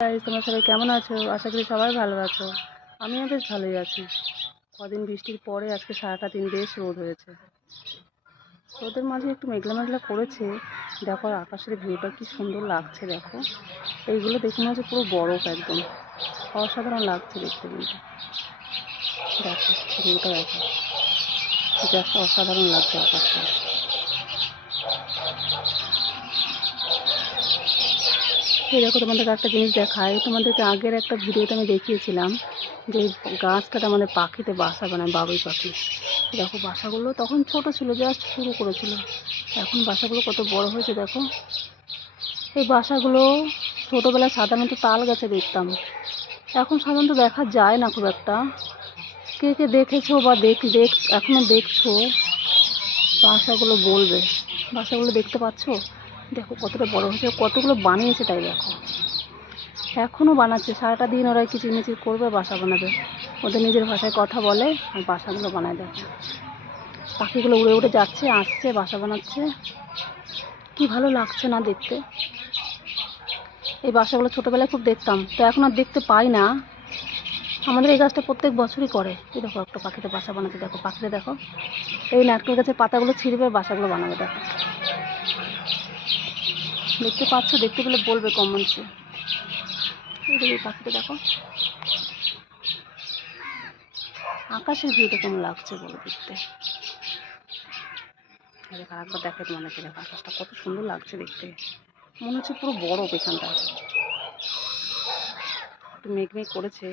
Guys, তোমরা সবাই কেমন আছো? আশা করি সবাই ভালো আছো। আমিও বেশ ভালোই আছি। কদিন বৃষ্টির পরে আজকে সারাটা দিন বেশ রোদ হয়েছে। রোদের মাঝে একটু মেঘলা মেঘলা করেছে। দেখো আকাশের ভিউটা কি সুন্দর লাগছে। দেখো এইগুলো দেখে মনে হচ্ছে পুরো বরফ, একদম অসাধারণ লাগছে দেখতে। কিন্তু দেখো ভিউটা, দেখো জাস্ট অসাধারণ লাগছে আকাশটা। এই দেখো, তোমাদেরকে একটা জিনিস দেখাই। তোমাদেরকে আগের একটা ভিডিওতে আমি দেখিয়েছিলাম যে গাছটাতে আমাদের পাখিতে বাসা বানায়, বাবুই পাখি। দেখো বাসাগুলো তখন ছোট ছিল, জাস্ট শুরু করেছিল। এখন বাসাগুলো কত বড় হয়েছে দেখো। এই বাসাগুলো ছোটোবেলায় সাধারণত তাল গাছে দেখতাম, এখন সাধারণত দেখা যায় না খুব একটা। কে কে দেখেছো বা এখনো দেখছো বাসাগুলো বলবে। বাসাগুলো দেখতে পাচ্ছো? দেখো কতটা বড় হয়েছে, কতগুলো বানিয়েছে তাই দেখো। এখনও বানাচ্ছে, সারাটা দিন ওরা কিচিরমিচির করবে, বাসা বানাবে। ওদের নিজের ভাষায় কথা বলে আর বাসাগুলো বানায়। দেখো পাখিগুলো উড়ে উড়ে যাচ্ছে, আসছে, বাসা বানাচ্ছে। কি ভালো লাগছে না দেখতে। এই বাসাগুলো ছোটোবেলায় খুব দেখতাম, তো এখন আর দেখতে পাই না। আমাদের এই গাছটা প্রত্যেক বছরই করে। এই দেখো একটা পাখিতে বাসা বানাতে, দেখো পাখিতে দেখো। এই নারকেল গাছের পাতাগুলো ছিঁড়বে, বাসাগুলো বানাবে। দেখো দেখতে পাচ্ছ? দেখতে পেলে বলবে কমেন্টসে। এই দেখো এই পাখিটা দেখো। আকাশের ভিউটা কেমন লাগছে বলো দেখতে। আরেকবার দেখে তোমাদেরকে। দেখো আকাশটা কত সুন্দর লাগছে দেখতে, মনে হচ্ছে পুরো বরফ এখানটা। একটু মেঘ মেঘ করেছে।